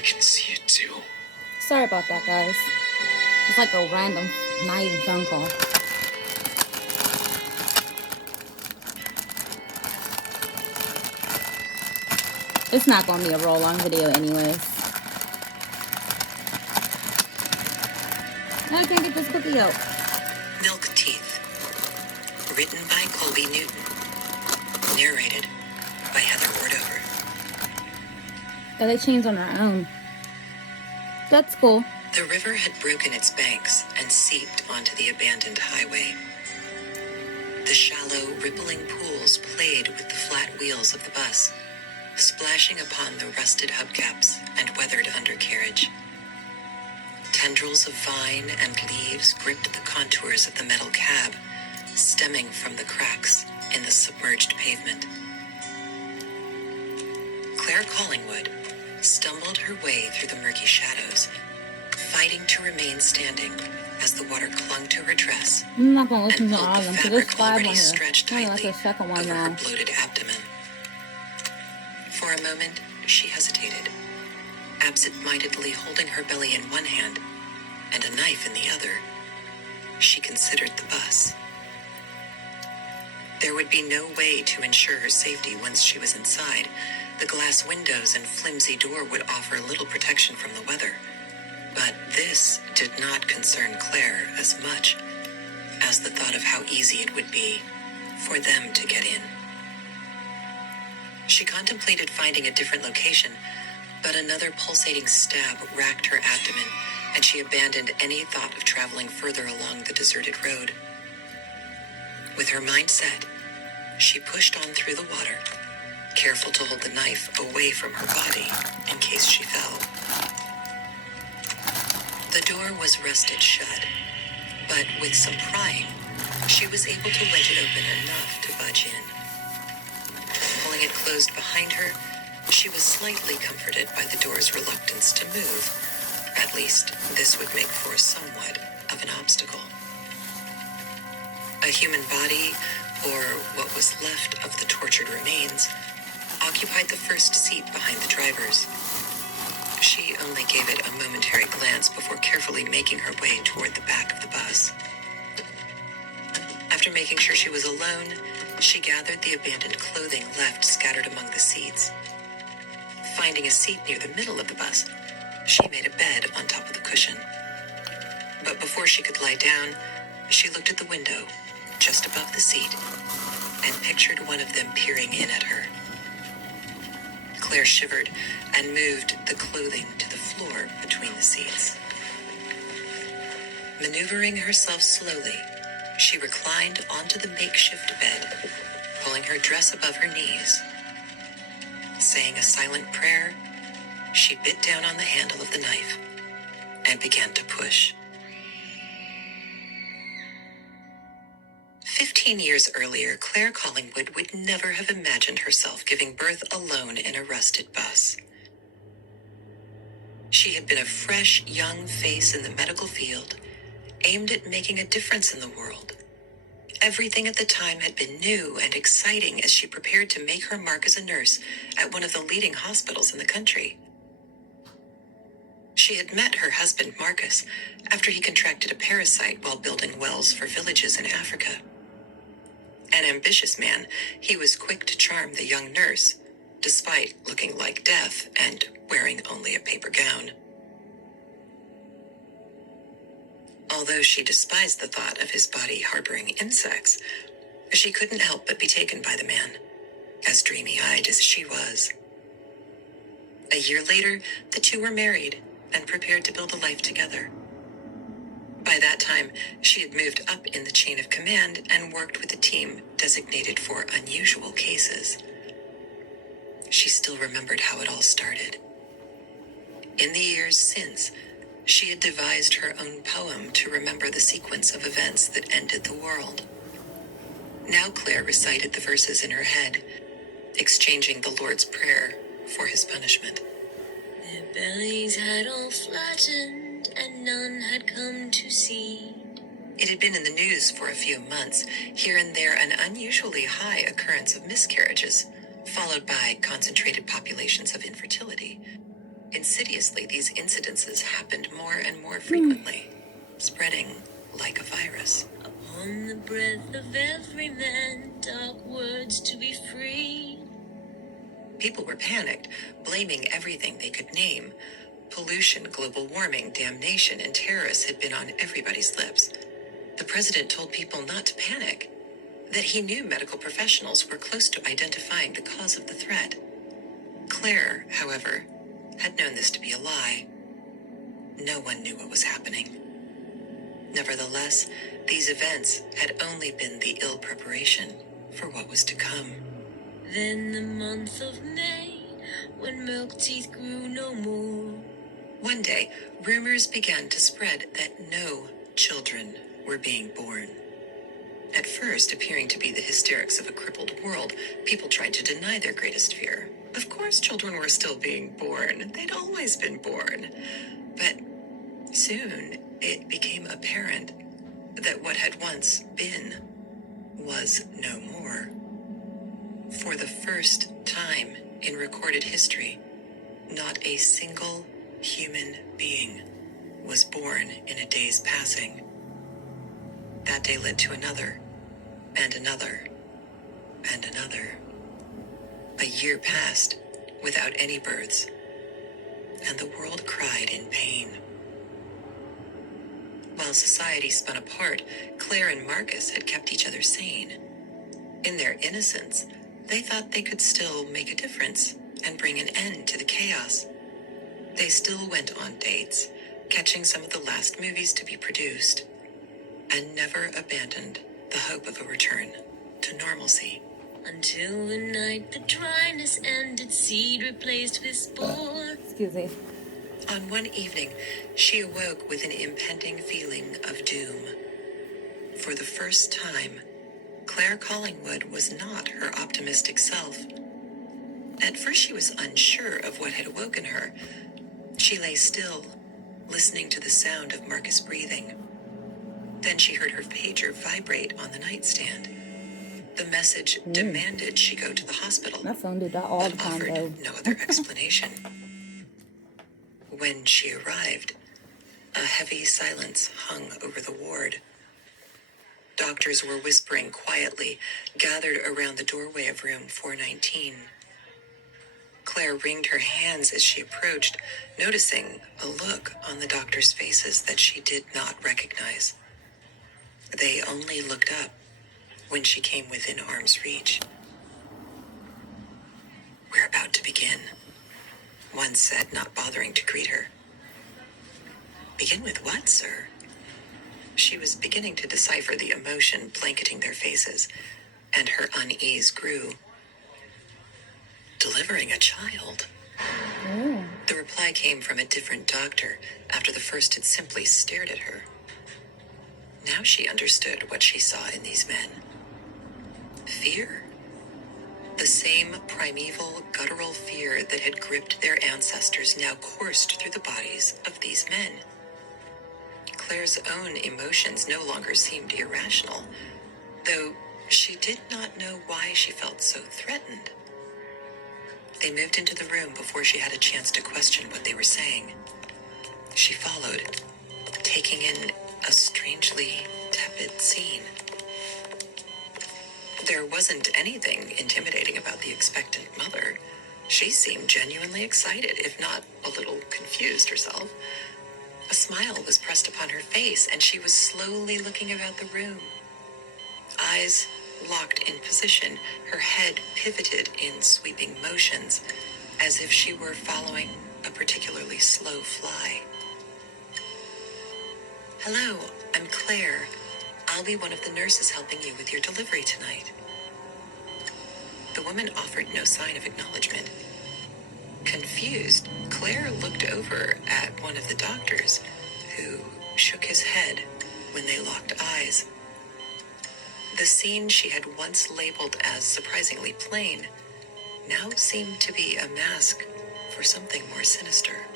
can see it too. Sorry about that, guys. It's like a random, not even phone call. It's not going to be a roll-on video anyways. I can't get this cookie out. Milk Teeth. Written by Colby Newton. Narrated by Heather Wardover. Yeah, they changed on their own. That's cool. The river had broken its banks and seeped onto the abandoned highway. The shallow, rippling pools played with the flat wheels of the bus, splashing upon the rusted hubcaps and weathered undercarriage. Tendrils of vine and leaves gripped the contours of the metal cab, stemming from the cracks in the submerged pavement. Claire Collingwood stumbled her way through the murky shadows, fighting to remain standing as the water clung to her dress I'm not going to listen and to pulled all of the them because there's fabric 5 on already here. stretched I tightly like the second one over her now. bloated abdomen. For a moment, she hesitated, absent-mindedly holding her belly in one hand and a knife in the other. She considered the bus. There would be no way to ensure her safety once she was inside. The glass windows and flimsy door would offer little protection from the weather. But this did not concern Claire as much as the thought of how easy it would be for them to get in. She contemplated finding a different location, but another pulsating stab racked her abdomen, and she abandoned any thought of traveling further along the deserted road. With her mind set, she pushed on through the water, careful to hold the knife away from her body in case she fell. The door was rusted shut, but with some prying, she was able to wedge it open enough to budge in. Pulling it closed behind her, she was slightly comforted by the door's reluctance to move. At least, this would make for somewhat of an obstacle. A human body, or what was left of the tortured remains, occupied the first seat behind the driver's. She only gave it a momentary glance before carefully making her way toward the back of the bus. After making sure she was alone, she gathered the abandoned clothing left scattered among the seats. Finding a seat near the middle of the bus, she made a bed on top of the cushion. But before she could lie down, she looked at the window, just above the seat, and pictured one of them peering in at her. Claire shivered and moved the clothing to the floor between the seats. Maneuvering herself slowly, she reclined onto the makeshift bed, pulling her dress above her knees. Saying a silent prayer, she bit down on the handle of the knife and began to push. 15 years earlier, Claire Collingwood would never have imagined herself giving birth alone in a rusted bus. She had been a fresh, young face in the medical field, aimed at making a difference in the world. Everything at the time had been new and exciting as she prepared to make her mark as a nurse at one of the leading hospitals in the country. She had met her husband, Marcus, after he contracted a parasite while building wells for villages in Africa. An ambitious man, he was quick to charm the young nurse, despite looking like death and wearing only a paper gown. Although she despised the thought of his body harboring insects, she couldn't help but be taken by the man, as dreamy-eyed as she was. A year later, the two were married and prepared to build a life together. By that time, she had moved up in the chain of command and worked with a team designated for unusual cases. She still remembered how it all started. In the years since, she had devised her own poem to remember the sequence of events that ended the world. Now Claire recited the verses in her head, exchanging the Lord's Prayer for his punishment. Their bellies had all flattened, and none had come to seed. It had been in the news for a few months, here and there an unusually high occurrence of miscarriages, followed by concentrated populations of infertility. Insidiously, these incidences happened more and more frequently, spreading like a virus. Upon the breath of every man, dark words to be free. People were panicked, blaming everything they could name. Pollution, global warming, damnation, and terrorists had been on everybody's lips. The president told people not to panic, that he knew medical professionals were close to identifying the cause of the threat. Claire, however, had known this to be a lie. No one knew what was happening. Nevertheless, these events had only been the ill preparation for what was to come. Then the month of May, when milk teeth grew no more. One day, rumors began to spread that no children were being born. At first, appearing to be the hysterics of a crippled world, people tried to deny their greatest fear. Of course, children were still being born. They'd always been born. But soon, it became apparent that what had once been was no more. For the first time in recorded history, not a single human being was born in a day's passing. That day led to another, and another, and another. A year passed without any births, and the world cried in pain. While society spun apart, Claire and Marcus had kept each other sane. In their innocence, they thought they could still make a difference and bring an end to the chaos. They still went on dates, catching some of the last movies to be produced, and never abandoned the hope of a return to normalcy. Until the night the dryness ended, seed replaced with spore. Excuse me. On one evening, she awoke with an impending feeling of doom. For the first time, Claire Collingwood was not her optimistic self. At first, she was unsure of what had awoken her. She lay still, listening to the sound of Marcus breathing. Then she heard her pager vibrate on the nightstand. The message demanded she go to the hospital, My phone did that all the but time, offered though. no other explanation. When she arrived, a heavy silence hung over the ward. Doctors were whispering quietly, gathered around the doorway of room 419. Claire wringed her hands as she approached, noticing a look on the doctors' faces that she did not recognize. They only looked up when she came within arm's reach. "We're about to begin," one said, not bothering to greet her. "Begin with what, sir?" She was beginning to decipher the emotion blanketing their faces, and her unease grew. "Delivering a child." Oh. The reply came from a different doctor after the first had simply stared at her. Now she understood what she saw in these men. Fear. The same primeval, guttural fear that had gripped their ancestors now coursed through the bodies of these men. Claire's own emotions no longer seemed irrational, though she did not know why she felt so threatened. They moved into the room before she had a chance to question what they were saying. She followed, taking in a strangely tepid scene. There wasn't anything intimidating about the expectant mother. She seemed genuinely excited, if not a little confused herself. A smile was pressed upon her face, and she was slowly looking about the room. Eyes locked in position, her head pivoted in sweeping motions, as if she were following a particularly slow fly. "Hello, I'm Claire. I'll be one of the nurses helping you with your delivery tonight." The woman offered no sign of acknowledgement. Confused, Claire looked over at one of the doctors, who shook his head when they locked eyes. The scene she had once labeled as surprisingly plain now seemed to be a mask for something more sinister.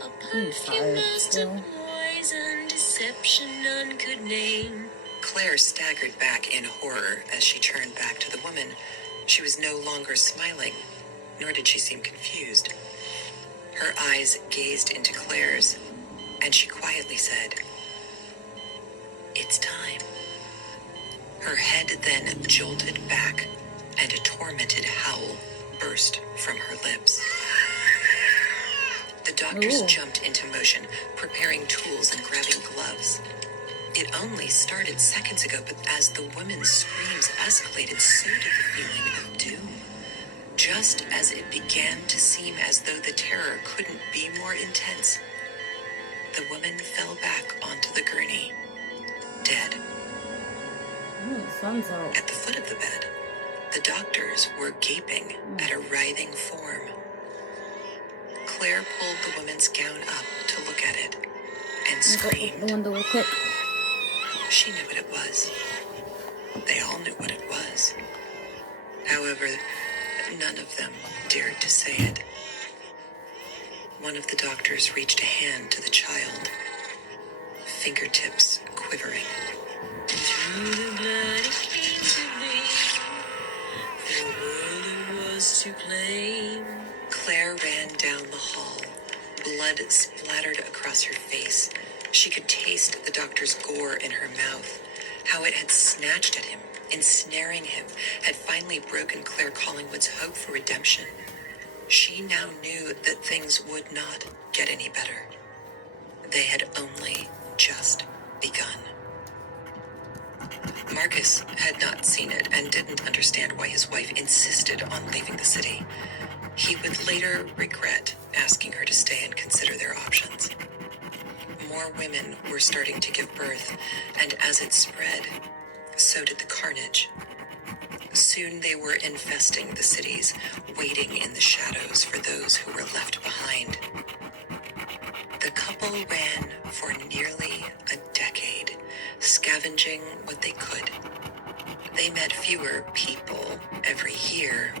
A perfume master poison, deception none could name. Claire staggered back in horror as she turned back to the woman. She was no longer smiling, nor did she seem confused. Her eyes gazed into Claire's, and she quietly said, "It's time." Her head then jolted back, and a tormented howl burst from her lips. The doctors Ooh. jumped into motion, preparing tools and grabbing gloves. It only started seconds ago, but as the woman's screams escalated, so did the feeling of doom. Just as it began to seem as though the terror couldn't be more intense, the woman fell back onto the gurney, dead. Ooh, the sun's out. At the foot of the bed, the doctors were gaping at a writhing form. Claire pulled the woman's gown up to look at it and I'll go open screamed. the window real quick. She knew what it was. They all knew what it was. However, none of them dared to say it. One of the doctors reached a hand to the child, fingertips quivering. Through the blood it came to me, the world it was to claim. Claire ran down the hall. Blood splattered across her face. She could taste the doctor's gore in her mouth. How it had snatched at him, ensnaring him, had finally broken Claire Collingwood's hope for redemption. She now knew that things would not get any better. They had only just begun. Marcus had not seen it and didn't understand why his wife insisted on leaving the city. He would later regret asking her to stay and consider their options. More women were starting to give birth, and as it spread, so did the carnage. Soon they were infesting the cities, waiting in the shadows for those who were left behind. The couple ran for nearly a decade, scavenging what they could. They met fewer people every year,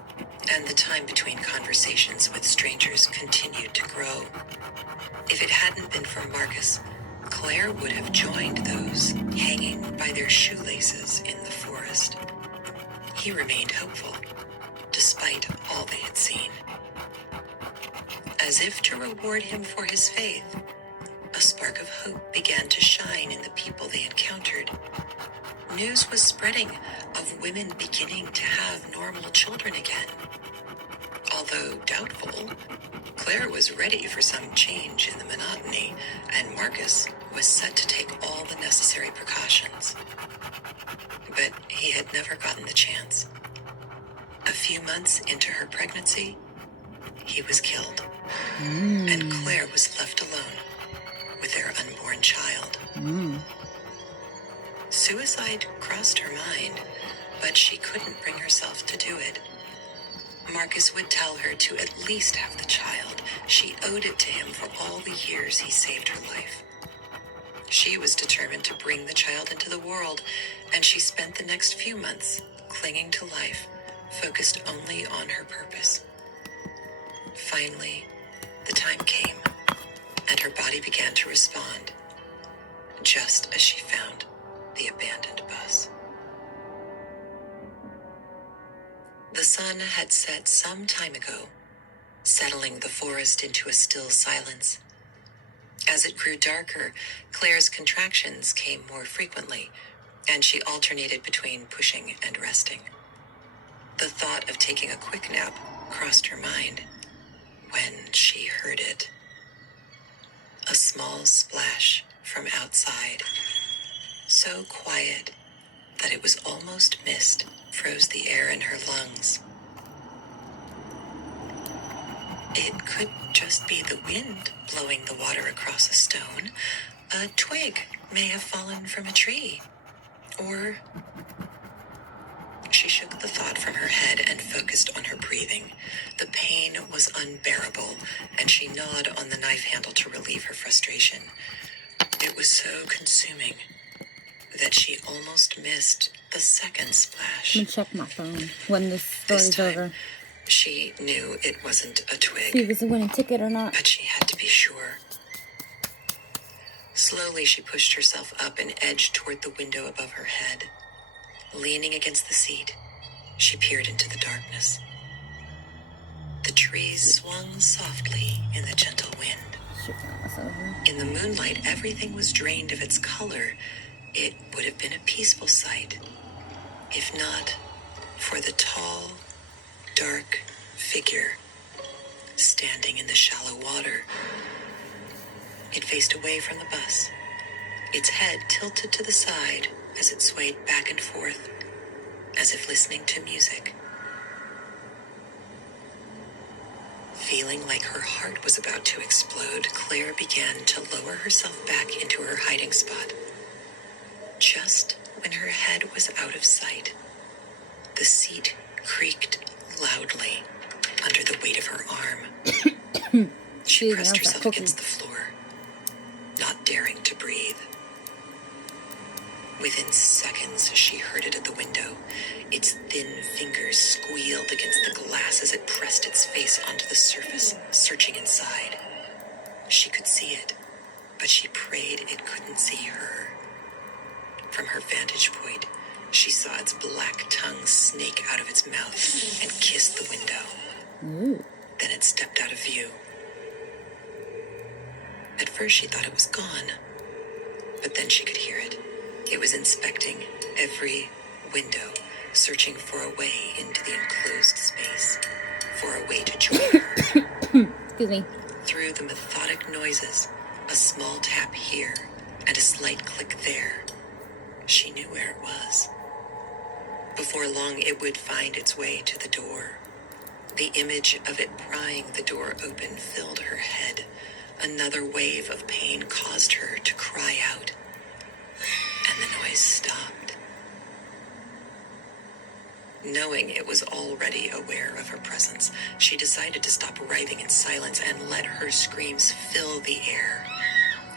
and the time between conversations with strangers continued to grow. If it hadn't been for Marcus, Claire would have joined those hanging by their shoelaces in the forest. He remained hopeful, despite all they had seen. As if to reward him for his faith, a spark of hope began to shine in the people they encountered. News was spreading of women beginning to have normal children again. Although doubtful, Claire was ready for some change in the monotony, and Marcus was set to take all the necessary precautions. But he had never gotten the chance. A few months into her pregnancy, he was killed, and Claire was left alone with their unborn child. Suicide crossed her mind, but she couldn't bring herself to do it. Marcus would tell her to at least have the child. She owed it to him for all the years he saved her life. She was determined to bring the child into the world, and she spent the next few months clinging to life, focused only on her purpose. Finally, the time came, and her body began to respond, just as she found the abandoned bus. The sun had set some time ago, settling the forest into a still silence. As it grew darker, Claire's contractions came more frequently, and she alternated between pushing and resting. The thought of taking a quick nap crossed her mind when she heard it. A small splash from outside, so quiet that it was almost mist, froze the air in her lungs. It could just be the wind blowing the water across a stone. A twig may have fallen from a tree. Or... She shook the thought from her head and focused on her breathing. The pain was unbearable, and she gnawed on the knife handle to relieve her frustration. It was so consuming that she almost missed the second splash. I'm gonna check my phone when this This story's time, over. she knew it wasn't a See if twig, it's a winning ticket or not. but she had to be sure. Slowly, she pushed herself up and edged toward the window above her head. Leaning against the seat, she peered into the darkness. The tree trees swung softly in the gentle wind. Shit, got myself here. In the moonlight, everything was drained of its color. It would have been a peaceful sight, if not for the tall, dark figure standing in the shallow water. It faced away from the bus, its head tilted to the side as it swayed back and forth, as if listening to music. Feeling like her heart was about to explode, Claire began to lower herself back into her hiding spot. Just when her head was out of sight, the seat creaked loudly under the weight of her arm. She pressed herself against the floor, not daring to breathe. Within seconds, she heard it at the window. Its thin fingers squealed against the glass as it pressed its face onto the surface, searching inside. She could see it, but she prayed it couldn't see her. From her vantage point, she saw its black tongue snake out of its mouth and kiss the window. Then it stepped out of view. At first, she thought it was gone, but then she could hear it. It was inspecting every window, searching for a way into the enclosed space, for a way to join her. Excuse me. Through the methodic noises, a small tap here and a slight click there, she knew where it was. Before long, it would find its way to the door. The image of it prying the door open filled her head. Another wave of pain caused her to cry out, and the noise stopped. Knowing it was already aware of her presence, she decided to stop writhing in silence and let her screams fill the air,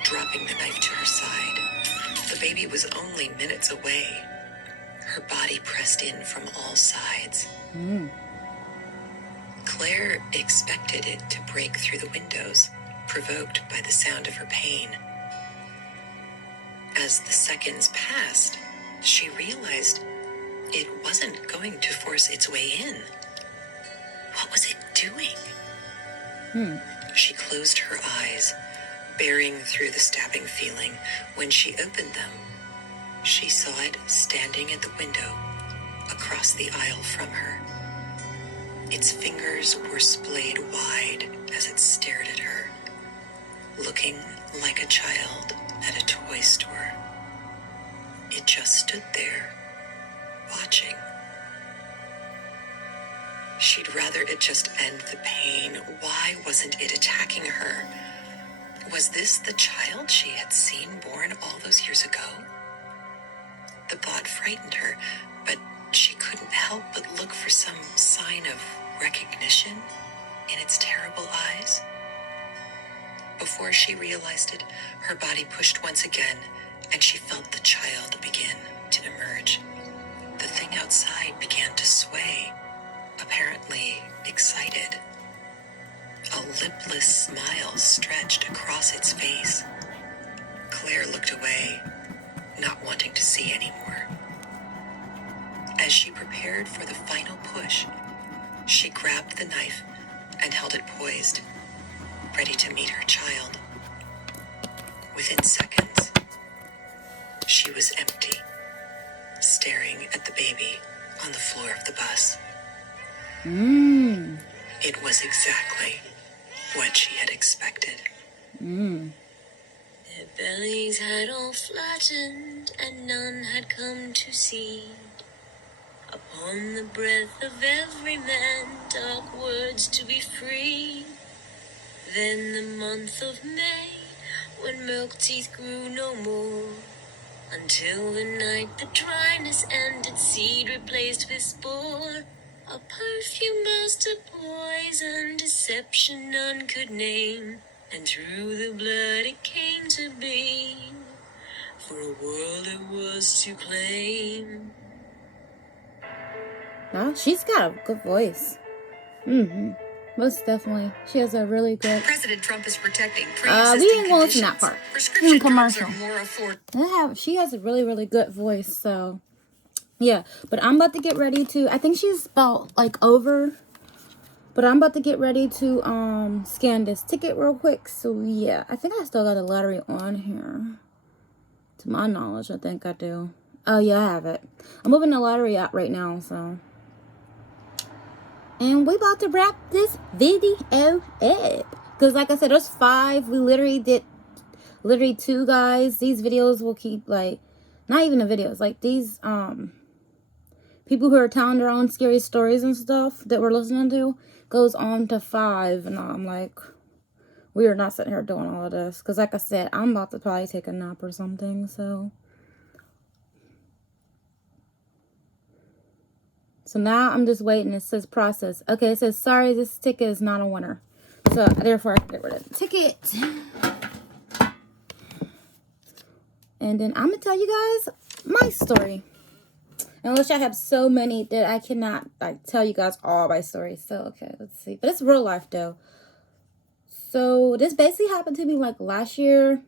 dropping the knife to her side. The baby was only minutes away. Her body pressed in from all sides. Claire expected it to break through the windows, provoked by the sound of her pain. As the seconds passed, she realized it wasn't going to force its way in. What was it doing? She closed her eyes, bearing through the stabbing feeling. When she opened them, she saw it standing at the window across the aisle from her. Its fingers were splayed wide as it stared at her, looking like a child at a toy store. It just stood there, watching. She'd rather it just end the pain. Why wasn't it attacking her? Was this the child she had seen born all those years ago? The thought frightened her, but she couldn't help but look for some sign of recognition in its terrible eyes. Before she realized it, her body pushed once again, and she felt the child begin to emerge. The thing outside began to sway, apparently excited. A lipless smile stretched across its face. Claire looked away, not wanting to see anymore. As she prepared for the final push, she grabbed the knife and held it poised, ready to meet her child. Within seconds, she was empty, staring at the baby on the floor of the bus. It was exactly what she had expected. Their bellies had all flattened, and none had come to seed. Upon the breath of every man, dark words to be free. Then the month of May, when milk teeth grew no more, until the night the dryness ended, seed replaced with spore. A perfume burst to poison, deception none could name, and through the blood it came to be, for a world it was to claim. No, she's got a good voice. Most definitely. She has a really good... President Trump is protecting we pre-existing didn't go listen to that conditions. part. Prescription drugs Commercial. are more affordable. She has a really, really good voice, so... Yeah, but I'm about to get ready to... I think she's about, like, over But I'm about to get ready to scan this ticket real quick. So yeah, I think I still got the lottery on here. To my knowledge, I think I do. Oh yeah, I have it. I'm moving the lottery out right now, so. And we about to wrap this video up. Because like I said, there's 5. We literally did 2, guys. These videos will keep, like, not even the videos, like these people who are telling their own scary stories and stuff that we're listening to goes on to 5. And I'm like, we are not sitting here doing all of this. Because like I said, I'm about to probably take a nap or something, so. So now I'm just waiting. It says process. Okay, it says, sorry, this ticket is not a winner. So therefore, I can get rid of the ticket. And then I'm going to tell you guys my story. Unless I have so many that I cannot, like, tell you guys all my stories. So, okay, let's see. But it's real life, though. So this basically happened to me, like, last year.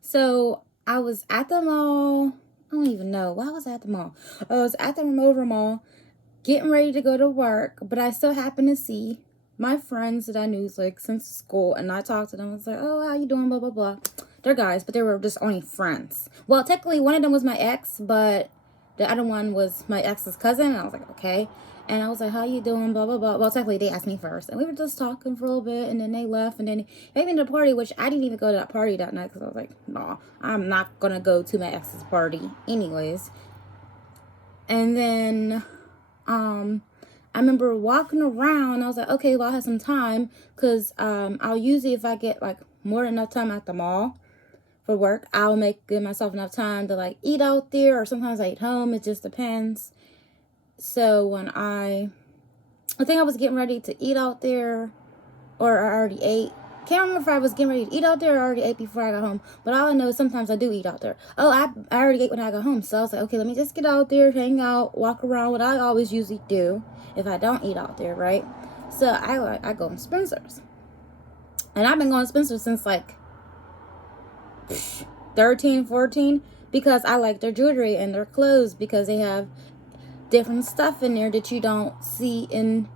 So I was at the mall. I don't even know. Why was I at the mall? I was at the Remover Mall getting ready to go to work, but I still happened to see my friends that I knew, like, since school, and I talked to them. I was like, oh, how you doing, blah, blah, blah. They're guys, but they were just only friends. Well, technically, one of them was my ex, but the other one was my ex's cousin, and I was like, okay. And I was like, how you doing, blah, blah, blah. Well, technically, they asked me first, and we were just talking for a little bit, and then they left, and then they came to the party, which I didn't even go to that party that night, because I was like, no, I'm not going to go to my ex's party anyways. And then, I remember walking around, I was like, okay, well, I have some time, because, I'll usually, if I get, like, more than enough time at the mall for work, I'll give myself enough time to, like, eat out there, or sometimes I eat home, it just depends. So when I think I was getting ready to eat out there, or I already ate. Can't remember if I was getting ready to eat out there or I already ate before I got home. But all I know is sometimes I do eat out there. Oh, I already ate when I got home. So I was like, okay, let me just get out there, hang out, walk around, what I always usually do if I don't eat out there, right? So I go to Spencer's. And I've been going to Spencer's since like 13, 14, because I like their jewelry and their clothes, because they have different stuff in there that you don't see in,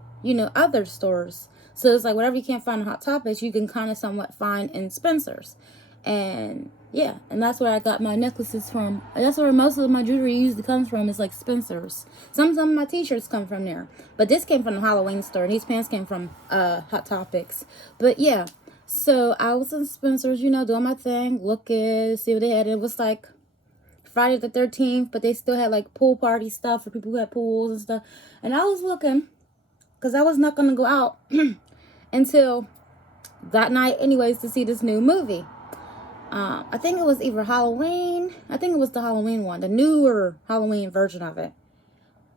other stores. So it's like whatever you can't find in Hot Topics, you can kind of somewhat find in Spencer's. And yeah, and that's where I got my necklaces from. That's where most of my jewelry usually comes from, is like Spencer's. Some of my t-shirts come from there. But this came from the Halloween store, and these pants came from Hot Topics. But yeah, so I was in Spencer's, doing my thing, looking, see what they had. It was like Friday the 13th, but they still had like pool party stuff for people who had pools and stuff. And I was looking, because I was not going to go out until that night anyways to see this new movie. I think it was either Halloween. I think it was the Halloween one, the newer Halloween version of it,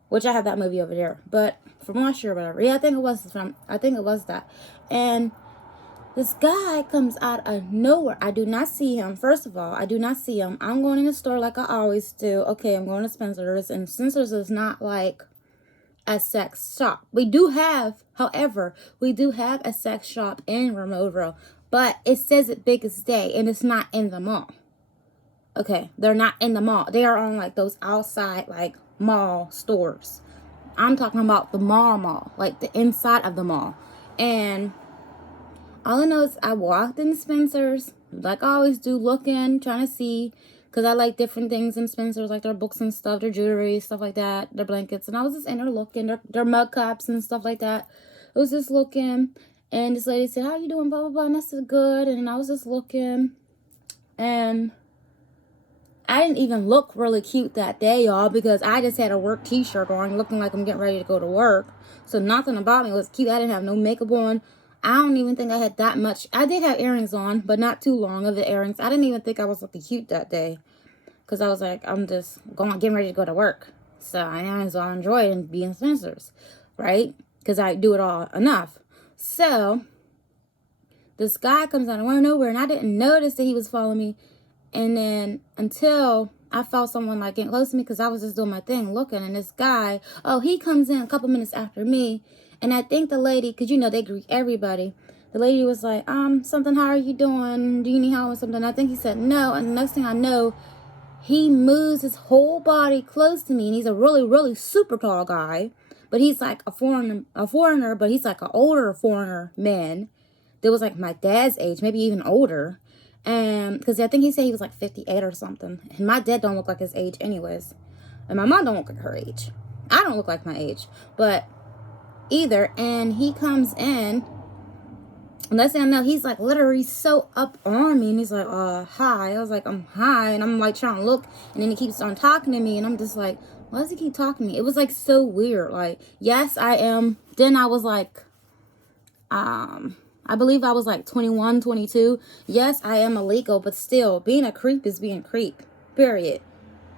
which I have that movie over there. But from last year or whatever. Yeah, I think it was that. And this guy comes out of nowhere. I do not see him. First of all, I do not see him. I'm going in the store like I always do. Okay, I'm going to Spencer's. And Spencer's is not like a sex shop. We do have a sex shop in Removal. But it says it big as day. And it's not in the mall. Okay, they're not in the mall. They are on like those outside like mall stores. I'm talking about the mall. Like the inside of the mall. And all I know is I walked into Spencer's, like I always do, looking, trying to see, because I like different things in Spencer's, like their books and stuff, their jewelry, stuff like that, their blankets. And I was just in there looking, their mug cups and stuff like that. I was just looking, and this lady said, how you doing, blah, blah, blah, and I said, good. And I was just looking, and I didn't even look really cute that day, y'all, because I just had a work t-shirt on, looking like I'm getting ready to go to work. So nothing about me was cute. I didn't have no makeup on. I don't even think I had that much. I did have earrings on, but not too long of the earrings. I didn't even think I was looking cute that day, because I was like, I'm just getting ready to go to work. So I might as well enjoy it and be in Spencer's, right? Because I do it all enough. So this guy comes out of nowhere, and I didn't notice that he was following me. And then until I felt someone like getting close to me, because I was just doing my thing, looking. And this guy, he comes in a couple minutes after me. And I think the lady, because they greet everybody. The lady was like, something, how are you doing? Do you need help with something? I think he said no. And the next thing I know, he moves his whole body close to me. And he's a really, really super tall guy. but he's like a foreigner, but he's like an older foreigner man. That was like my dad's age, maybe even older. And because I think he said he was like 58 or something. And my dad don't look like his age anyways. And my mom don't look like her age. I don't look like my age, but either. And he comes in, and let's say I know, he's like literally so up on me, and he's like, hi. I was like, hi. And I'm like trying to look, and then he keeps on talking to me, and I'm just like, why does he keep talking to me? It was like so weird. Like, yes, I am. Then I was like, I believe I was like 21, 22. Yes, I am illegal, but still, being a creep is being creep, period.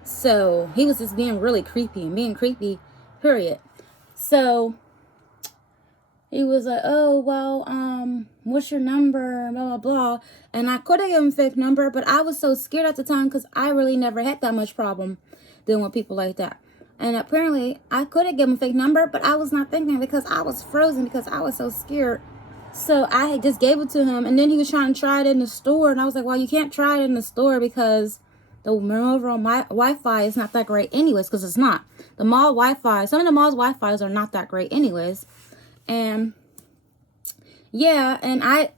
So he was just being really creepy and being creepy, period. So he was like, oh, well, what's your number, blah, blah, blah. And I could have given him a fake number, but I was so scared at the time because I really never had that much problem dealing with people like that. And apparently, I could have given him a fake number, but I was not thinking because I was frozen because I was so scared. So I just gave it to him, and then he was trying to try it in the store, and I was like, well, you can't try it in the store because the overall Wi-Fi is not that great anyways, because it's not. The mall Wi-Fi, some of the mall's Wi-Fi's are not that great anyways. And yeah, and I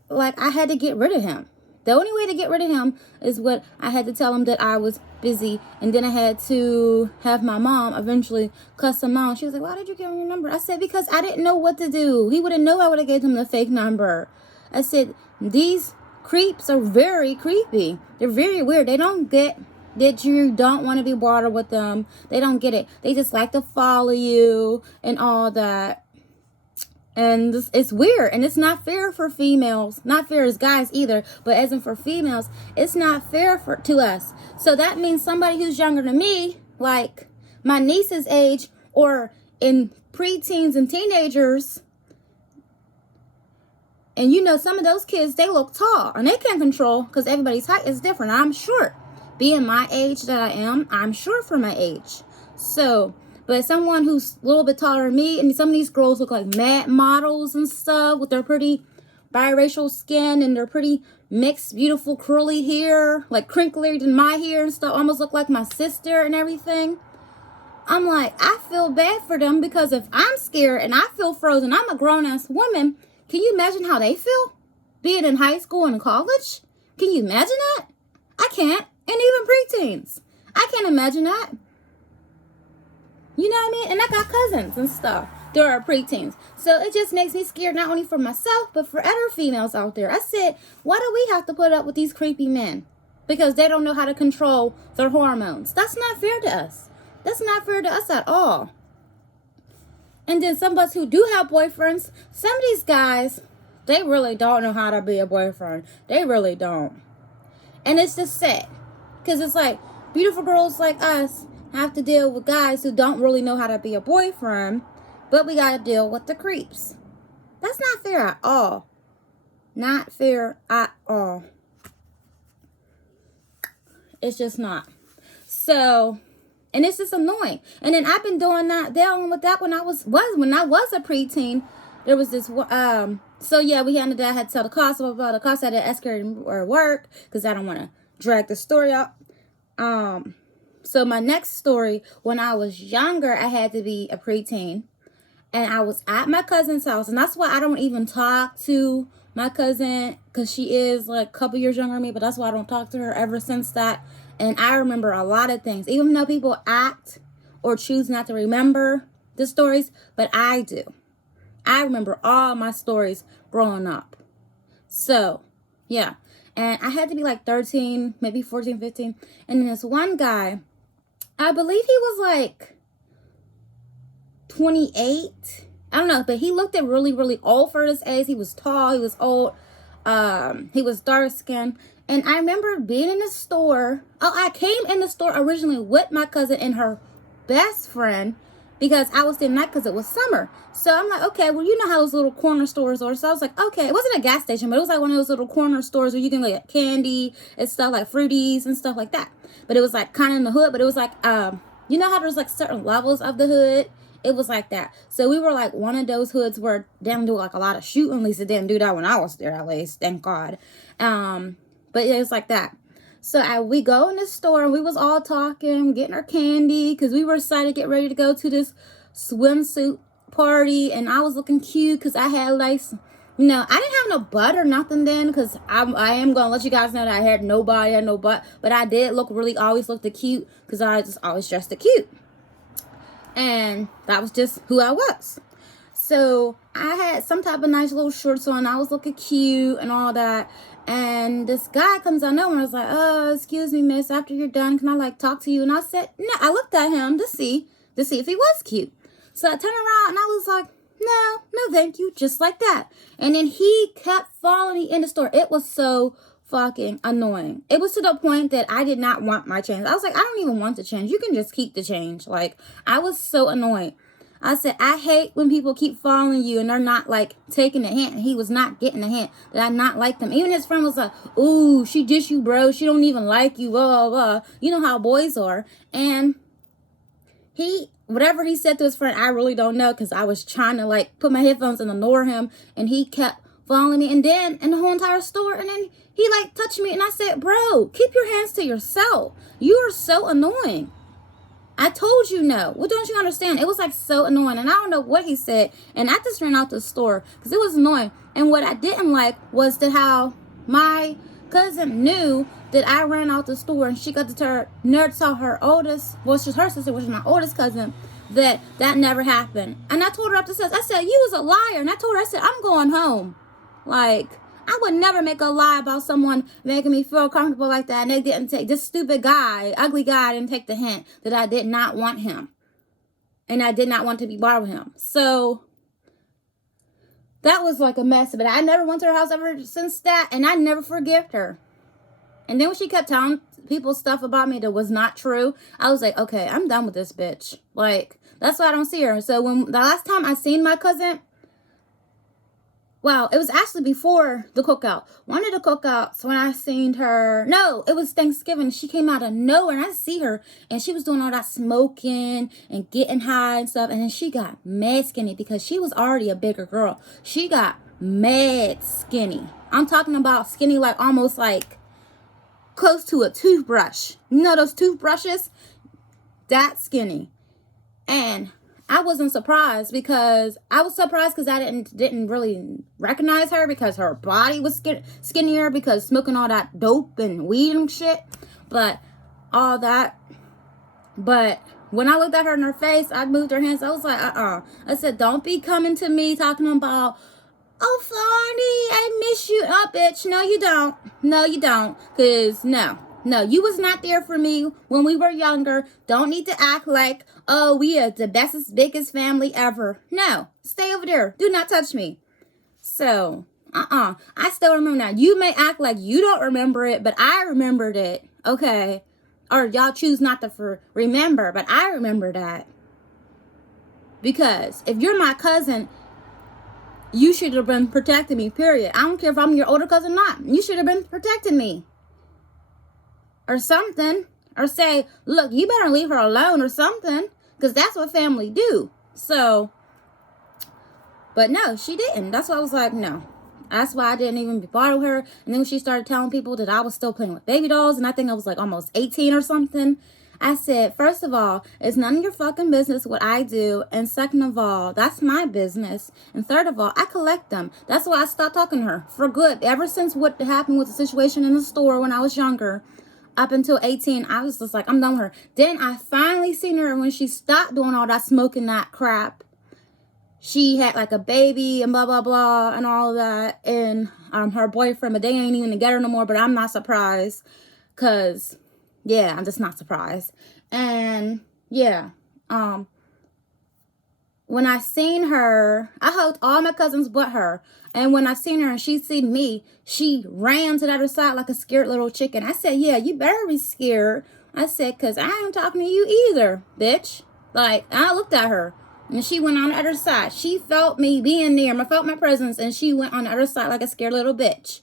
had to get rid of him. The only way to get rid of him is what I had to tell him that I was busy, and then I had to have my mom eventually cuss him out. She was like, why did you give him your number? I said, because I didn't know what to do. He wouldn't know I would have gave him the fake number. I said, these creeps are very creepy. They're very weird. They don't get that you don't want to be bothered with them. They don't get it. They just like to follow you and all that. And it's weird, and it's not fair for females. Not fair as guys either, but as in for females, it's not fair to us. So that means somebody who's younger than me, like my niece's age, or in preteens and teenagers, and you know, some of those kids, they look tall, and they can't control, because everybody's height is different. I'm short. Being my age that I am, I'm short for my age. So, but someone who's a little bit taller than me, and some of these girls look like mad models and stuff with their pretty biracial skin and their pretty mixed, beautiful curly hair, like crinklier than my hair and stuff, almost look like my sister and everything. I'm like, I feel bad for them, because if I'm scared and I feel frozen, I'm a grown-ass woman. Can you imagine how they feel? Being in high school and college? Can you imagine that? I can't. And even preteens. I can't imagine that. You know what I mean? And I got cousins and stuff. There are preteens. So it just makes me scared, not only for myself, but for other females out there. I said, why do we have to put up with these creepy men? Because they don't know how to control their hormones. That's not fair to us. That's not fair to us at all. And then some of us who do have boyfriends, some of these guys, they really don't know how to be a boyfriend. They really don't. And it's just sad. Because it's like, beautiful girls like us have to deal with guys who don't really know how to be a boyfriend, but we got to deal with the creeps. That's not fair at all. Not fair at all. It's just not. So, and it's just annoying. And then I've been dealing with that when I was a preteen. There was this, so yeah, we had to tell the cost, blah, blah, blah. The cost had to escort or work, because I don't want to drag the story out. So my next story, when I was younger, I had to be a preteen, and I was at my cousin's house, and that's why I don't even talk to my cousin, because she is like a couple years younger than me, but that's why I don't talk to her ever since that. And I remember a lot of things, even though people act or choose not to remember the stories, but I do. I remember all my stories growing up. So, yeah. And I had to be like 13, maybe 14, 15. And then this one guy, I believe he was like 28. I don't know, but he looked at really, really old for his age. He was tall, he was old, he was dark skinned. And I remember being in the store. Oh, I came in the store originally with my cousin and her best friend, because I was in that because it was summer. So I'm like, okay, well, you know how those little corner stores are. So I was like, okay, it wasn't a gas station, but it was like one of those little corner stores where you can get candy and stuff, like Fruities and stuff like that. But it was like kind of in the hood, but it was like, you know how there's like certain levels of the hood? It was like that. So we were like one of those hoods where they didn't do like a lot of shooting. At least it didn't do that when I was there, at least, thank God. But it was like that. So we go in the store, and we was all talking, getting our candy, because we were excited to get ready to go to this swimsuit party and I was looking cute because I had like, you know, I didn't have no butt or nothing then, because I am going to let you guys know that I had no body and no butt, but I did always looked cute because I just always dressed cute. And that was just who I was. So I had some type of nice little shorts on. I was looking cute and all that. And this guy comes out of nowhere. I was like, oh, excuse me, miss, after you're done, can I like talk to you? And I said, no, I looked at him to see if he was cute. So I turned around and I was like, no, thank you. Just like that. And then he kept following me in the store. It was so fucking annoying. It was to the point that I did not want my change. I was like, I don't even want the change. You can just keep the change. Like, I was so annoyed. I said, I hate when people keep following you and they're not like taking the hint. And he was not getting the hint that I not like them. Even his friend was like, ooh, she dish you, bro. She don't even like you, blah, blah, blah. You know how boys are. And whatever he said to his friend, I really don't know, because I was trying to like put my headphones and ignore him. And he kept following me. And then in the whole entire store. And then he like touched me. And I said, bro, keep your hands to yourself. You are so annoying. I told you no. What don't you understand? It was like so annoying. And I don't know what he said. And I just ran out the store because it was annoying. And what I didn't like was that how my cousin knew that I ran out the store, and she got the nerd saw her oldest, well, she's her sister, which is my oldest cousin, that never happened. And I told her up the stairs, I said, you was a liar. And I told her, I said, I'm going home. Like, I would never make a lie about someone making me feel comfortable like that. And they didn't take, this stupid guy, ugly guy, didn't take the hint that I did not want him. And I did not want to be bar with him. So that was like a mess. But I never went to her house ever since that. And I never forgave her. And then when she kept telling people stuff about me that was not true, I was like, okay, I'm done with this bitch. Like, that's why I don't see her. So when the last time I seen my cousin, well, it was actually before the cookout. One of the cookouts when I seen her, no, it was Thanksgiving. She came out of nowhere and I see her and she was doing all that smoking and getting high and stuff. And then she got mad skinny because she was already a bigger girl. She got mad skinny. I'm talking about skinny like almost like close to a toothbrush. You know those toothbrushes? That skinny. And I wasn't surprised because I didn't really recognize her because her body was skinnier because smoking all that dope and weed and shit. But all that. But when I looked at her in her face, I moved her hands. I was like, I said, don't be coming to me talking about, oh, Flornie, I miss you. Oh, bitch, no, you don't. No, you don't. Because, no, you was not there for me when we were younger. Don't need to act like, oh, we are the bestest, biggest family ever. No, stay over there. Do not touch me. So, I still remember now. You may act like you don't remember it, but I remembered it. Okay. Or y'all choose not to remember, but I remember that. Because if you're my cousin, you should have been protecting me, period. I don't care if I'm your older cousin or not. You should have been protecting me. Or something. Or say, look, you better leave her alone or something. Because that's what family do. So, but no, she didn't. That's why I was like, no. That's why I didn't even bother her. And then when she started telling people that I was still playing with baby dolls, and I think I was like almost 18 or something, I said, first of all, it's none of your fucking business what I do. And second of all, that's my business. And third of all, I collect them. That's why I stopped talking to her for good. Ever since what happened with the situation in the store when I was younger, up until 18, I was just like, I'm done with her. Then I finally seen her when she stopped doing all that smoking that crap. She had like a baby and blah, blah, blah and all of that. And her boyfriend, but they ain't even together no more. But I'm not surprised because, yeah, I'm just not surprised. And, yeah, when I seen her, I hugged all my cousins but her. And when I seen her and she seen me, she ran to the other side like a scared little chicken. I said, yeah, you better be scared. I said, because I ain't talking to you either, bitch. Like, I looked at her. And she went on the other side. She felt me being there. I felt my presence. And she went on the other side like a scared little bitch.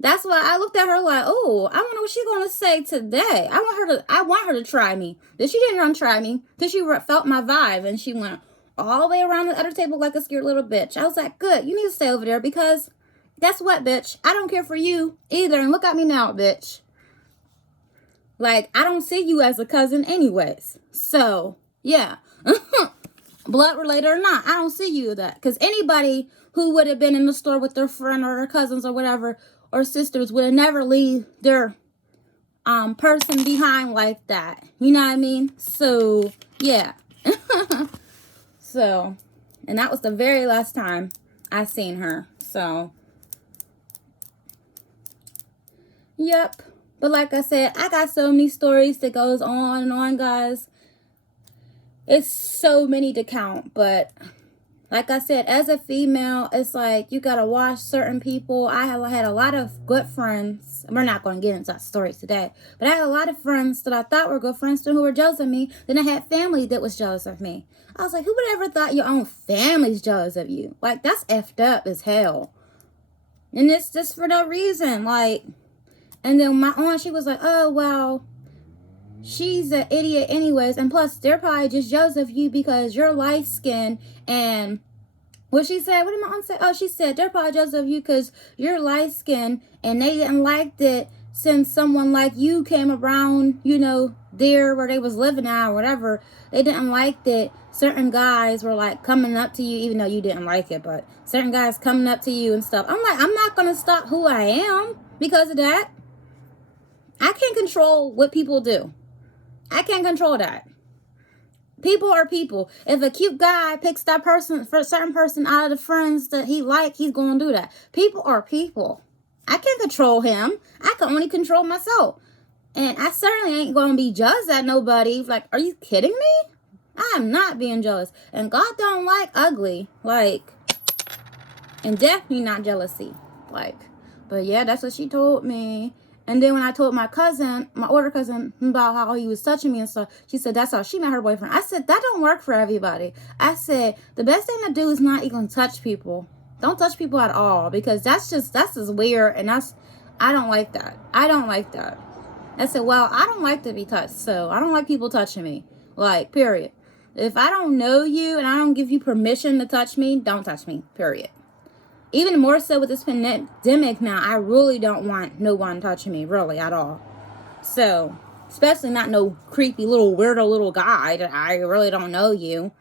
That's why I looked at her like, oh, I wonder what she's going to say today. I want her to try me. But she didn't run try me. Because she felt my vibe. And she went all the way around the other table like a scared little bitch. I was like, good. You need to stay over there. Because guess what, bitch? I don't care for you either. And look at me now, bitch. Like, I don't see you as a cousin anyways. So... yeah. blood related or not. I don't see you that. Because anybody who would have been in the store with their friend or their cousins or whatever, or sisters, would have never leave their person behind like that. You know what I mean? So, yeah. So, and that was the very last time I seen her. So, yep. But like I said, I got so many stories that goes on and on, guys. It's so many to count. But like I said, as a female, it's like you gotta watch certain people. I have had a lot of good friends. We're not going to get into that story today. But I had a lot of friends that I thought were good friends who were jealous of me. Then I had family that was jealous of me. I was like, who would ever thought your own family's jealous of you? Like, that's effed up as hell. And it's just for no reason. Like, and then my aunt, she was like, oh, well, she's an idiot anyways. And plus, they're probably just jealous of you because you're light skinned. And what she said, what did my aunt say? Oh, she said, they're probably jealous of you because you're light skinned. And they didn't like that since someone like you came around, you know, there where they was living at or whatever. They didn't like that certain guys were like coming up to you, even though you didn't like it, but certain guys coming up to you and stuff. I'm like, I'm not going to stop who I am because of that. I can't control what people do. I can't control that. People are people. If a cute guy picks that person, for a certain person out of the friends that he like, he's going to do that. People are people. I can't control him. I can only control myself. And I certainly ain't going to be jealous at nobody. Like, are you kidding me? I am not being jealous. And God don't like ugly. Like, and definitely not jealousy. Like, but yeah, that's what she told me. And then when I told my cousin, my older cousin, about how he was touching me and stuff, she said that's how she met her boyfriend. I said, that don't work for everybody. I said, the best thing to do is not even touch people. Don't touch people at all, because that's just weird, and I don't like that. I don't like that. I said, well, I don't like to be touched, so I don't like people touching me. Like, period. If I don't know you and I don't give you permission to touch me, don't touch me, period. Even more so with this pandemic now, I really don't want no one touching me, really, at all. So, especially not no creepy little weirdo little guy that I really don't know you.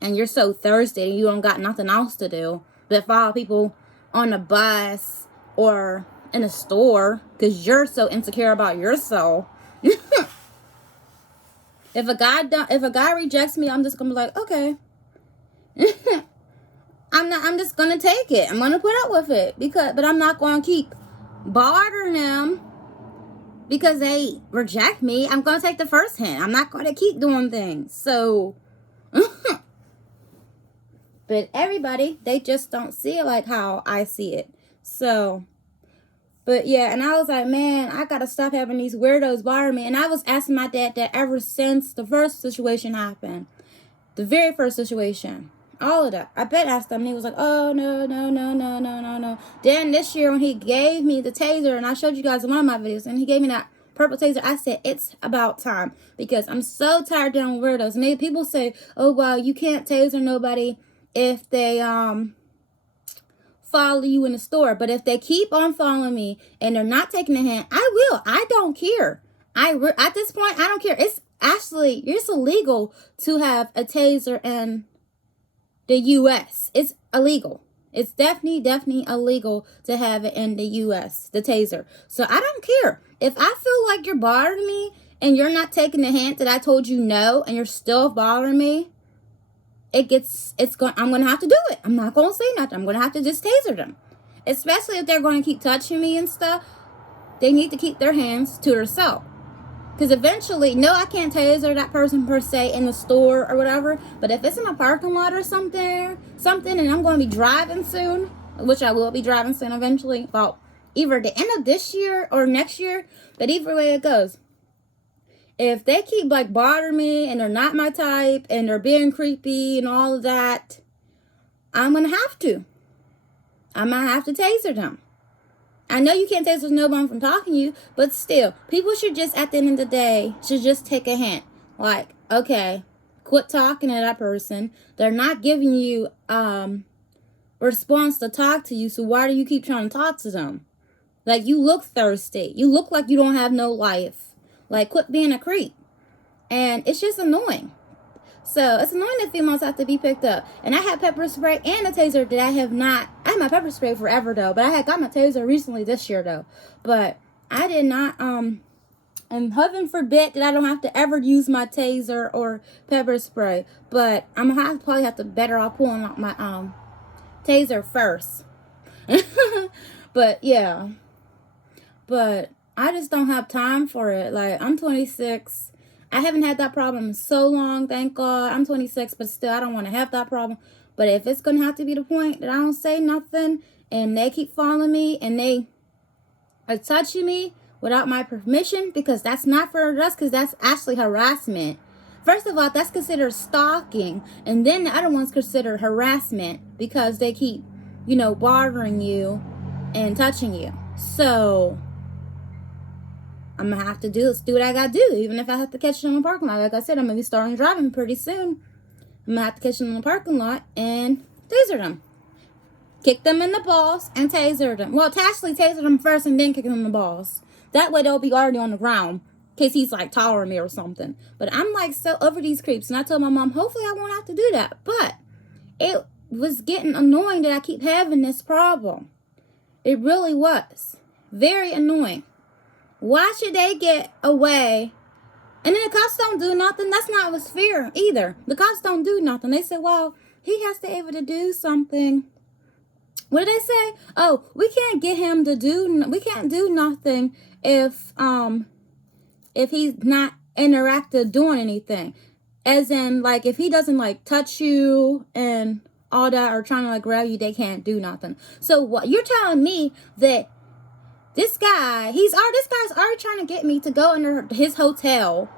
And you're so thirsty and you don't got nothing else to do but follow people on a bus or in a store because you're so insecure about yourself. If a guy rejects me, I'm just gonna be like, okay. I'm just gonna take it. I'm gonna put up with it but I'm not gonna keep bothering them because they reject me. I'm gonna take the first hint. I'm not gonna keep doing things. So but everybody, they just don't see it like how I see it. So, but yeah, and I was like, man, I gotta stop having these weirdos bother me. And I was asking my dad that ever since the first situation happened. The very first situation. All of that. I bet asked him, and he was like, oh, no. Then this year when he gave me the taser, and I showed you guys in one of my videos, and he gave me that purple taser, I said, it's about time. Because I'm so tired of dealing with weirdos. Maybe people say, oh, well, you can't taser nobody if they follow you in the store. But if they keep on following me and they're not taking a hint, I will. I don't care. At this point, I don't care. It's illegal to have a taser in the U.S. It's illegal. It's definitely illegal to have it in the U.S., the taser. So I don't care. If I feel like you're bothering me and you're not taking the hint that I told you no and you're still bothering me, I'm going to have to do it. I'm not going to say nothing. I'm going to have to just taser them. Especially if they're going to keep touching me and stuff, they need to keep their hands to themselves. Because eventually, no, I can't taser that person per se in the store or whatever. But if it's in a parking lot or something, and I'm going to be driving soon, which I will be driving soon eventually, well, either the end of this year or next year, but either way it goes. If they keep like bothering me and they're not my type and they're being creepy and all of that, I'm going to have to. I might have to taser them. I know you can't taser nobody from talking to you, but still, people should just, at the end of the day, should just take a hint. Like, okay, quit talking to that person. They're not giving you response to talk to you, so why do you keep trying to talk to them? Like, you look thirsty. You look like you don't have no life. Like, quit being a creep. And it's just annoying. So it's annoying that females have to be picked up. And I had pepper spray and a taser that I have not. I had my pepper spray forever though, but I had got my taser recently this year though. But I did not. And heaven forbid that I don't have to ever use my taser or pepper spray. But I'm gonna probably have to better off pulling out my taser first. But yeah. But I just don't have time for it. Like, I'm 26. I haven't had that problem in so long, thank God. I'm 26, but still, I don't want to have that problem. But if it's going to have to be the point that I don't say nothing and they keep following me and they are touching me without my permission, because that's not for us, because that's actually harassment. First of all, that's considered stalking. And then the other one's considered harassment because they keep, bothering you and touching you. So I'm going to have to do what I got to do, even if I have to catch them in the parking lot. Like I said, I'm going to be starting driving pretty soon. I'm going to have to catch them in the parking lot and taser them. Kick them in the balls and taser them. Well, actually taser them first and then kick them in the balls. That way they'll be already on the ground in case he's like taller than me or something. But I'm like so over these creeps. And I told my mom, hopefully I won't have to do that. But it was getting annoying that I keep having this problem. It really was. Very annoying. Why should they get away? And then the cops don't do nothing. That's not what's fair either. The cops don't do nothing. They say, well, he has to be able to do something. What did they say? Oh, we can't get him to we can't do nothing if he's not interactive doing anything. As in, like, if he doesn't, like, touch you and all that or trying to, like, grab you, they can't do nothing. So what you're telling me that this guy's already trying to get me to go into his hotel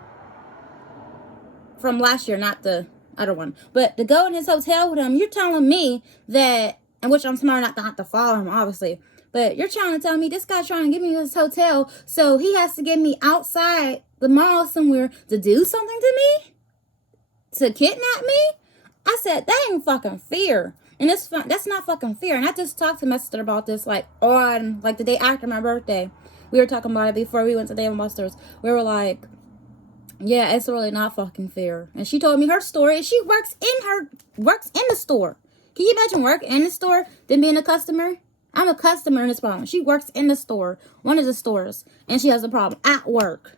from last year, not the other one, but to go in his hotel with him. You're telling me that, and which I'm smart not to have to follow him, obviously, but you're trying to tell me this guy's trying to get me to his hotel, so he has to get me outside the mall somewhere to do something to me? To kidnap me? I said, that ain't fucking fair. And that's not fucking fair. And I just talked to my sister about this, like, on, like, the day after my birthday. We were talking about it before we went to Dave & Buster's. We were like, yeah, it's really not fucking fair. And she told me her story. She works in the store. Can you imagine working in the store than being a customer? I'm a customer in this problem. She works in the store, one of the stores, and she has a problem at work.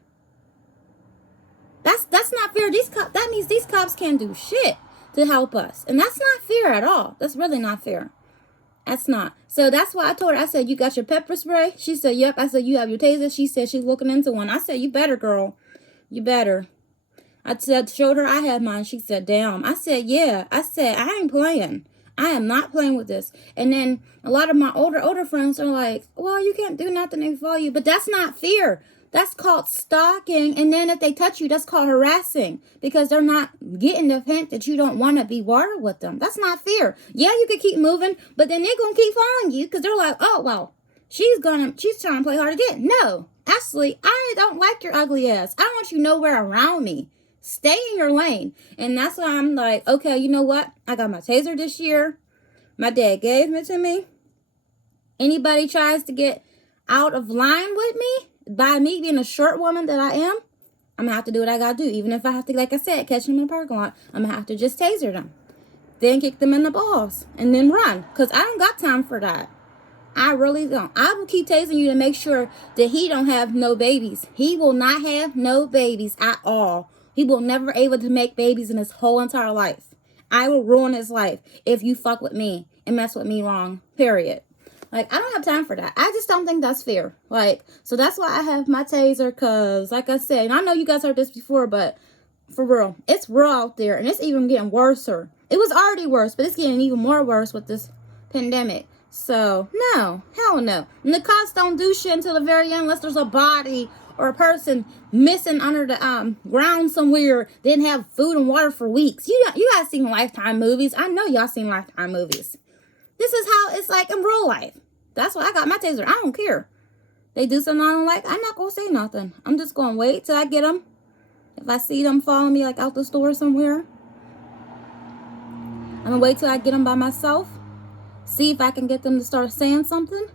That's not fair. That means these cops can't do shit to help us. And that's not fair at all. That's really not fair. That's not. So that's why I told her, I said, you got your pepper spray? She said, yep. I said, you have your taser? She said she's looking into one. I said, you better, girl. You better. I showed her I had mine. She said, damn. I said, yeah. I said, I ain't playing. I am not playing with this. And then a lot of my older friends are like, well, you can't do nothing if they follow you. But that's not fair. That's called stalking. And then if they touch you, that's called harassing. Because they're not getting the hint that you don't want to be watered with them. That's not fair. Yeah, you could keep moving, but then they're going to keep following you. Because they're like, oh, well, she's trying to play hard again. No, Ashley, I don't like your ugly ass. I don't want you nowhere around me. Stay in your lane. And that's why I'm like, okay, you know what? I got my taser this year. My dad gave it to me. Anybody tries to get out of line with me, by me being a short woman that I am, I'm going to have to do what I got to do. Even if I have to, like I said, catch them in the parking lot, I'm going to have to just taser them. Then kick them in the balls. And then run. Because I don't got time for that. I really don't. I will keep tasing you to make sure that he don't have no babies. He will not have no babies at all. He will never able to make babies in his whole entire life. I will ruin his life if you fuck with me and mess with me wrong. Period. Like, I don't have time for that. I just don't think that's fair. Like, so that's why I have my taser, because, like I said, and I know you guys heard this before, but for real, it's real out there, and it's even getting worser. It was already worse, but it's getting even more worse with this pandemic. So, no. Hell no. And the cops don't do shit until the very end unless there's a body or a person missing under the ground somewhere, didn't have food and water for weeks. You guys seen Lifetime movies. I know y'all seen Lifetime movies. This is how it's like in real life. That's why I got my taser. I don't care. They do something I don't like, I'm not going to say nothing. I'm just going to wait till I get them. If I see them following me like out the store somewhere, I'm going to wait till I get them by myself. See if I can get them to start saying something.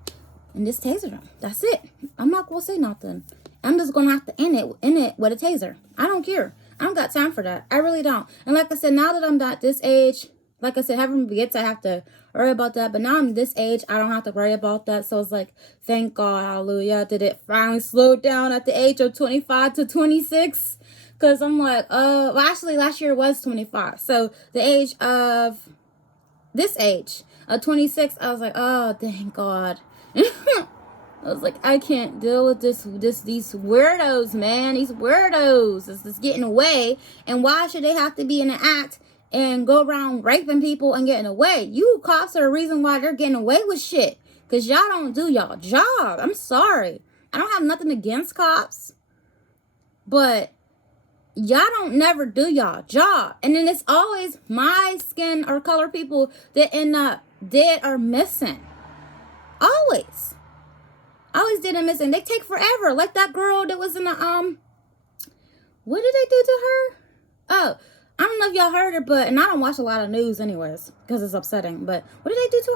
And just taser them. That's it. I'm not going to say nothing. I'm just going to have to end it with a taser. I don't care. I don't got time for that. I really don't. And like I said, now that I'm at this age, like I said, having kids, I have to worry about that. But now I'm this age, I don't have to worry about that. So it's like, thank God, hallelujah, did it finally slow down at the age of 25 to 26? Because I'm like, well, actually, last year was 25. So the age of this age, 26, I was like, oh, thank God. I was like, I can't deal with these weirdos, man. These weirdos is just getting away. And why should they have to be in an act and go around raping people and getting away? You cops are the reason why they're getting away with shit. Because y'all don't do y'all job. I'm sorry. I don't have nothing against cops. But y'all don't never do y'all job. And then it's always my skin or color people that end up dead or missing. Always did and missing. They take forever. Like that girl that was in the what did they do to her? Oh, I don't know if y'all heard it, but and I don't watch a lot of news anyways because it's upsetting. But what did they do to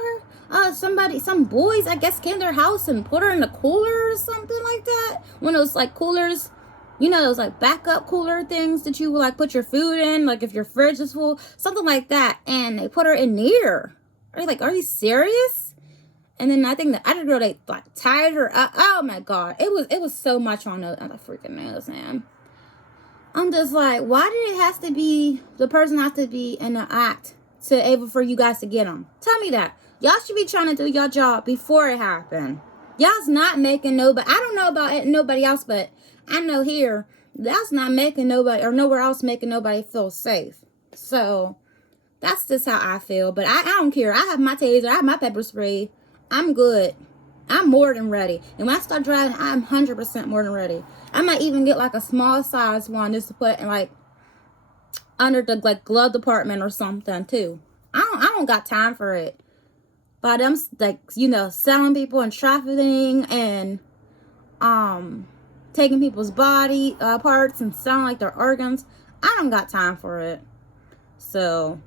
her? Some boys I guess came to their house and put her in the cooler or something like that. One of those like coolers, you know, those like backup cooler things that you like put your food in, like if your fridge is full, something like that. And they put her in near. Are you serious? And then I think the other girl, they like tied her up. Oh my God. It was so much on the freaking news, man. I'm just like, why did it have to be, the person has to be in the act to able for you guys to get them? Tell me that. Y'all should be trying to do your job before it happened. Y'all's not making nobody, I don't know about nobody else, but I know here, that's not making nobody, or nowhere else making nobody feel safe. So, that's just how I feel. But I don't care. I have my taser, I have my pepper spray. I'm good. I'm more than ready. And when I start driving, I'm 100% more than ready. I might even get like a small size one just to put in like under the like glove department or something too. I don't got time for it. But them like, you know, selling people and trafficking and taking people's body parts and selling like their organs. I don't got time for it. So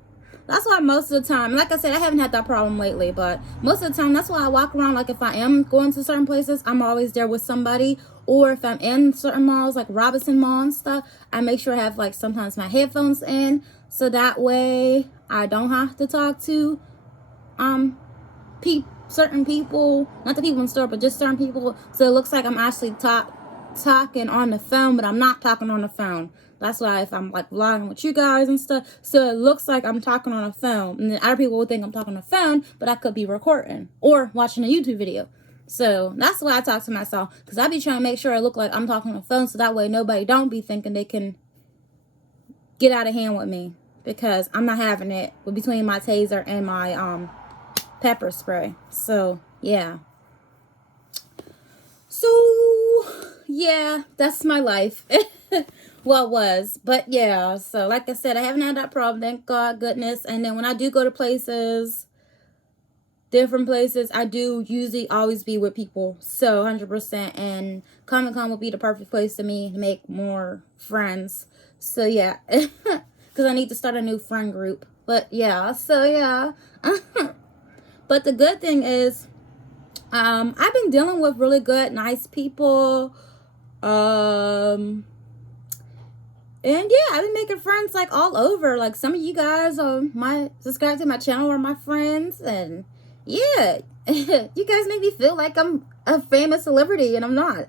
that's why most of the time, like I said, I haven't had that problem lately, but most of the time, that's why I walk around, like if I am going to certain places, I'm always there with somebody, or if I'm in certain malls, like Robinson Mall and stuff, I make sure I have like sometimes my headphones in, so that way I don't have to talk to certain people, not the people in the store, but just certain people, so it looks like I'm actually talking on the phone, but I'm not talking on the phone. That's why if I'm like vlogging with you guys and stuff, so it looks like I'm talking on a phone, and then other people will think I'm talking on a phone, but I could be recording or watching a YouTube video. So that's why I talk to myself, because I be trying to make sure I look like I'm talking on a phone, so that way nobody don't be thinking they can get out of hand with me, because I'm not having it between my taser and my pepper spray. So yeah. So yeah, that's my life. Well, it was, but yeah, so like I said, I haven't had that problem, thank God, goodness. And then when I do go to places, different places, I do usually always be with people, so 100%, and Comic-Con will be the perfect place to me to make more friends. So yeah, because I need to start a new friend group. But yeah, so yeah. But the good thing is, I've been dealing with really good, nice people. And yeah, I've been making friends like all over. Like some of you guys subscribe to my channel are my friends, and yeah, you guys make me feel like I'm a famous celebrity, and I'm not.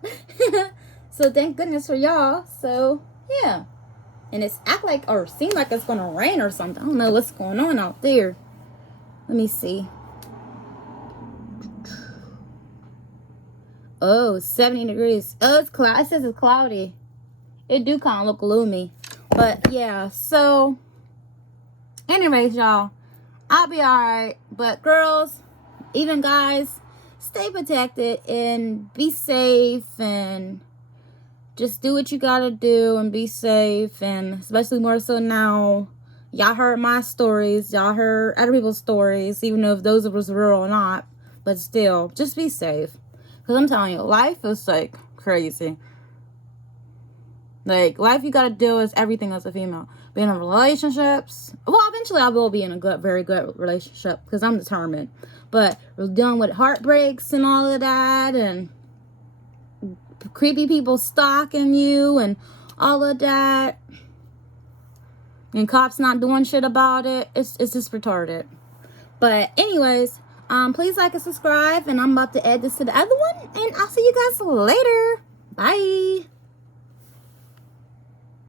So thank goodness for y'all. So yeah, and it's seem like it's gonna rain or something. I don't know what's going on out there. Let me see. Oh, 70 degrees. Oh, it's cloudy. It says it's cloudy. It do kind of look gloomy. But yeah, so anyways, y'all, I'll be alright. But girls, even guys, stay protected and be safe, and just do what you gotta do and be safe. And especially more so now, y'all heard my stories, y'all heard other people's stories, even though if those was real or not. But still, just be safe. Because I'm telling you, life is like crazy. Like, life you gotta do is everything as a female. Being in relationships. Well, eventually I will be in a very good relationship, because I'm determined. But we're dealing with heartbreaks and all of that, and creepy people stalking you and all of that. and cops not doing shit about it. It's just retarded. But anyways, please like and subscribe, and I'm about to add this to the other one, and I'll see you guys later. Bye.